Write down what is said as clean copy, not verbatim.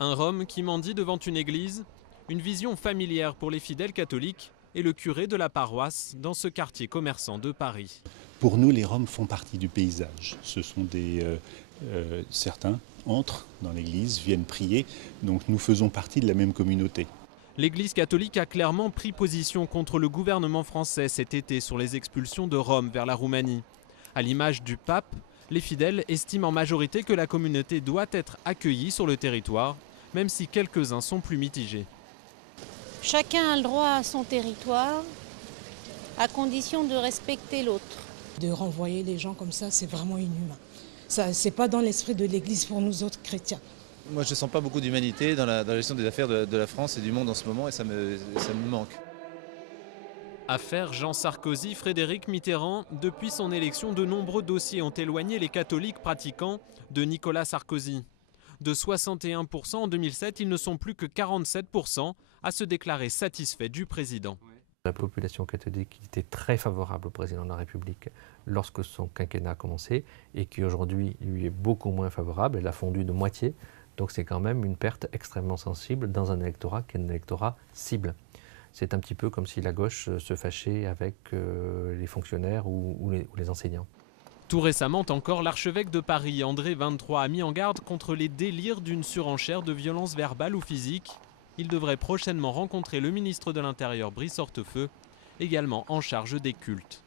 Un Rom qui mendie devant une église, une vision familière pour les fidèles catholiques et le curé de la paroisse dans ce quartier commerçant de Paris. Pour nous, les Roms font partie du paysage. Ce sont certains entrent dans l'église, viennent prier, donc nous faisons partie de la même communauté. L'Église catholique a clairement pris position contre le gouvernement français cet été sur les expulsions de Roms vers la Roumanie. À l'image du pape, les fidèles estiment en majorité que la communauté doit être accueillie sur le territoire, même si quelques-uns sont plus mitigés. Chacun a le droit à son territoire, à condition de respecter l'autre. De renvoyer les gens comme ça, c'est vraiment inhumain. Ça, c'est pas dans l'esprit de l'Église pour nous autres chrétiens. Moi, je ne sens pas beaucoup d'humanité dans la gestion des affaires de la France et du monde en ce moment, et ça me manque. Affaire Jean Sarkozy, Frédéric Mitterrand, depuis son élection, de nombreux dossiers ont éloigné les catholiques pratiquants de Nicolas Sarkozy. De 61% en 2007, ils ne sont plus que 47% à se déclarer satisfaits du président. La population catholique était très favorable au président de la République lorsque son quinquennat a commencé et qui aujourd'hui lui est beaucoup moins favorable. Elle a fondu de moitié, donc c'est quand même une perte extrêmement sensible dans un électorat qui est un électorat cible. C'est un petit peu comme si la gauche se fâchait avec les fonctionnaires ou les enseignants. Tout récemment encore, l'archevêque de Paris, André XXIII, a mis en garde contre les délires d'une surenchère de violences verbales ou physiques. Il devrait prochainement rencontrer le ministre de l'Intérieur, Brice Hortefeux, également en charge des cultes.